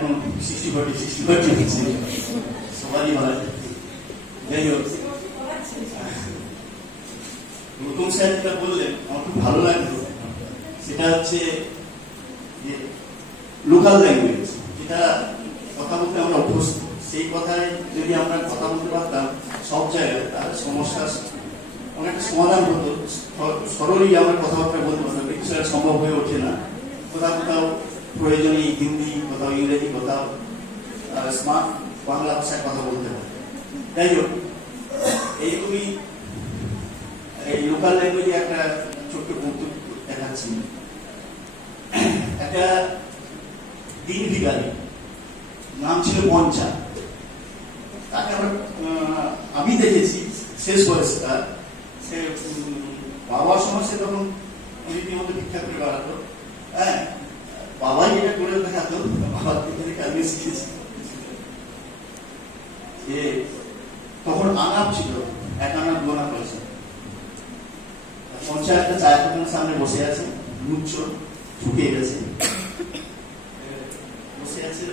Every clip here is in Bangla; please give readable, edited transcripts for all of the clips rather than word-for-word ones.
এখন 60-40 হচ্ছে, সবারই ভালো। যাই হোক, রুকুম স্যার যেটা বললেন আমার খুব ভালো লাগলো, সেটা হচ্ছে যে লোকাল ল্যাঙ্গুয়েজ, যেটা কথা বলতে আমরা অভ্যস্ত, সেই কথায় যদি আমরা কথা বলতে পারতাম সব জায়গায়, তাহলে সমস্যার অনেকটা সমাধান হতো। সরলই আমরা কথাবার্তা বলতে পারতাম, কিন্তু সেটা সম্ভব হয়ে ওঠে না। কোথাও কোথাও প্রয়োজনে হিন্দি, কোথাও ইংরেজি, কোথাও স্মার্ট বাংলা ভাষায় কথা বলতে হয়। যাই হোক, এইগুলি এই লোকাল ল্যাঙ্গুয়েজে একটা ছোট্ট কৌতুক দেখাচ্ছি। একটা দিন ভিখারি, নাম ছিল পঞ্চা। তাকে আমি দেখেছি শেষ বয়সে তার, সে বাবার সময় সে তখন রীতিমতো ভিক্ষা করে বেড়াতো। হ্যাঁ, বাবাই এটা করে দেখাতো, বাবার থেকে আমি শিখেছি। যে তখন আনাপ ছিল, 1 আনা 2 আনা পয়সা। পঞ্চায়েত একটা চায়ের দোকানের সামনে বসে আছে, মুচ্ছ ঢুকে গেছে, বসে আছে।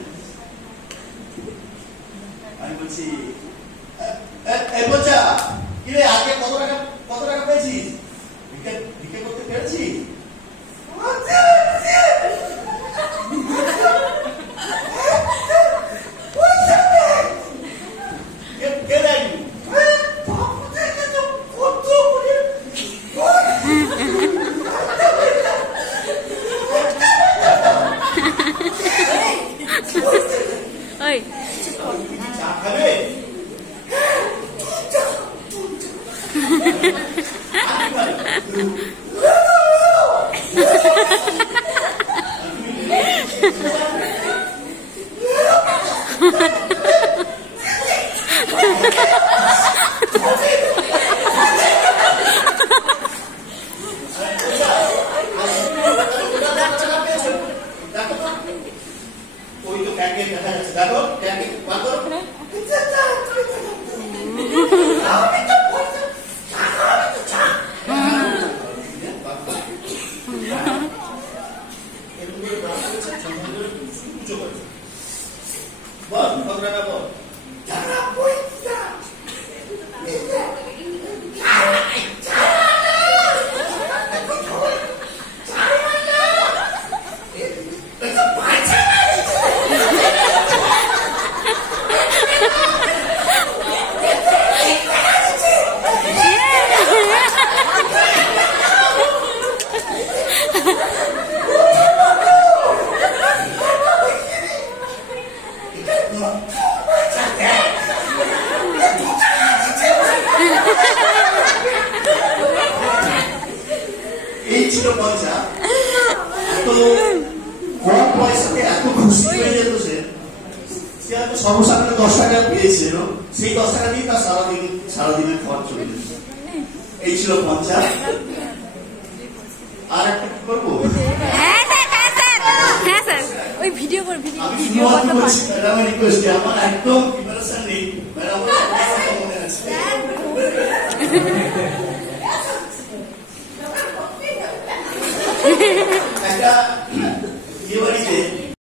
আমি বলছি, বলছা কি রে, আগে কত টাকা পেয়েছিস? ভিক্ষা করতে পেরেছিস? এই ছিল পয়সা। এত কম পয়সাতে এত খুশি হয়ে যেত সে হয়তো সর্বসাধারণ 10 টাকা পেয়েছিল, সেই 10 টাকা দিয়ে তার সারাদিনের খরচ চলে যেত। এই ছিল পঞ্চা। আর একটা কি করবো, ওই ভিডিও করে ম্যাডামের রিকোয়েস্ট, আমার একদম প্রিপারেশন নেই ম্যাডাম, মনে আছে একটা